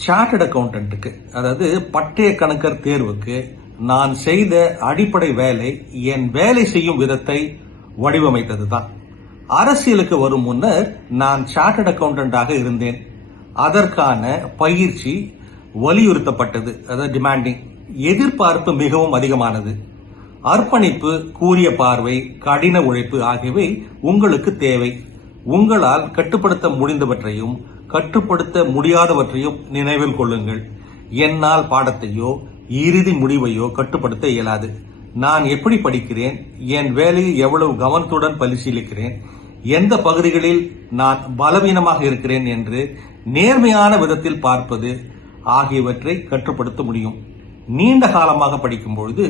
Chartered அக்கவுண்டன்ட்டுக்கு, அதாவது பட்டய கணக்கர் தேர்வுக்கு நான் செய்த அடிப்படை வேலை என் வேலை செய்யும் விதத்தை வடிவமைத்ததுதான். அரசியலுக்கு வரும் முன்னர் நான் சார்ட்டர்ட் அக்கவுண்டன்டாக இருந்தேன். அதற்கான பயிற்சி வலியுறுத்தப்பட்டது, அதாவது டிமாண்டிங். எதிர்பார்ப்பு மிகவும் அதிகமானது. அர்ப்பணிப்பு, கூரிய பார்வை, கடின உழைப்பு ஆகியவை உங்களுக்கு தேவை. உங்களால் கட்டுப்படுத்த முடிந்தவற்றையும் கட்டுப்படுத்த முடியாதவற்றையும் நினைவில் கொள்ளுங்கள். என்னால் பாடத்தையோ இறுதி முடிவையோ கட்டுப்படுத்த இயலாது. நான் எப்படி படிக்கிறேன், என் வேலையை எவ்வளவு கவனத்துடன் பரிசீலிக்கிறேன், எந்த பகுதிகளில் நான் பலவீனமாக இருக்கிறேன் என்று நேர்மையான விதத்தில் பார்ப்பது ஆகியவற்றை கட்டுப்படுத்த முடியும். நீண்ட காலமாக படிக்கும் பொழுது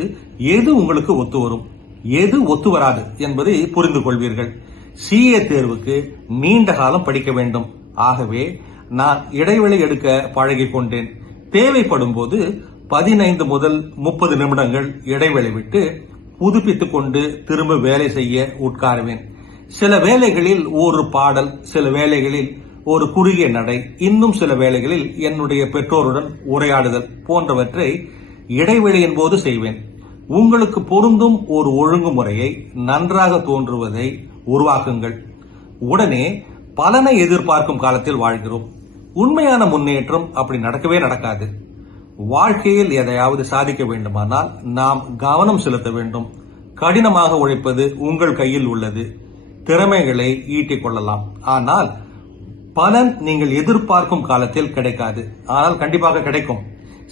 எது உங்களுக்கு ஒத்து வரும், எது ஒத்து வராது என்பதை புரிந்து கொள்வீர்கள். CA தேர்வுக்கு நீண்ட காலம் படிக்க வேண்டும். ஆகவே நான் இடைவெளி எடுக்க பழகிக் கொண்டேன். தேவைப்படும் போது 15 முதல் 30 நிமிடங்கள் இடைவெளி விட்டு புதுப்பித்துக் கொண்டு திரும்ப வேலை செய்ய உட்காருவேன். சில வேளைகளில் ஒரு பாடல், சில வேளைகளில் ஒரு குறுகிய நடை, இன்னும் சில வேளைகளில் என்னுடைய பெற்றோருடன் உரையாடுதல் போன்றவற்றை இடைவெளியின் போது செய்வேன். உங்களுக்கு பொருந்தும் ஒரு ஒழுங்குமுறையை நன்றாக தோன்றுவதை உருவாக்குங்கள். உடனே பலனை எதிர்பார்க்கும் காலத்தில் வாழ்கிறோம். உண்மையான முன்னேற்றம் அப்படி நடக்கவே நடக்காது. வாழ்க்கையில் எதையாவது சாதிக்க வேண்டுமானால் நாம் கவனம் செலுத்த வேண்டும். கடினமாக உழைப்பது உங்கள் கையில் உள்ளது. திறமைகளை ஈட்டிக் கொள்ளலாம். ஆனால் பலன் நீங்கள் எதிர்பார்க்கும் காலத்தில் கிடைக்காது. ஆனால் கண்டிப்பாக கிடைக்கும்.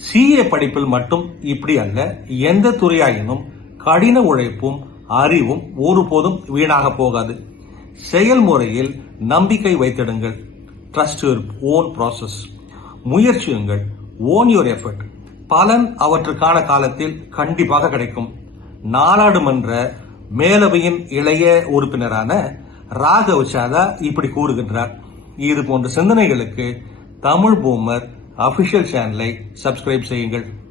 CA படிப்பில் மட்டும் இப்படி அல்ல. எந்த துறையாயினும் கடின உழைப்பும் அறிவும் ஒருபோதும் வீணாக போகாது. செயல்முறையில் நம்பிக்கை வைத்திடுங்கள். Trust your own process. முயற்சியுங்கள். Own your effort. பலன் அவற்றுக்கான காலத்தில் கண்டிப்பாக கிடைக்கும். நாடாளுமன்ற மேலவையின் இளைய உறுப்பினரான ராகவ் சாதா இப்படி கூறுகின்றார். இது போன்ற சிந்தனைகளுக்கு தமிழ் பூமர் அபிஷியல் சேனலை சப்ஸ்கிரைப் செய்யுங்கள்.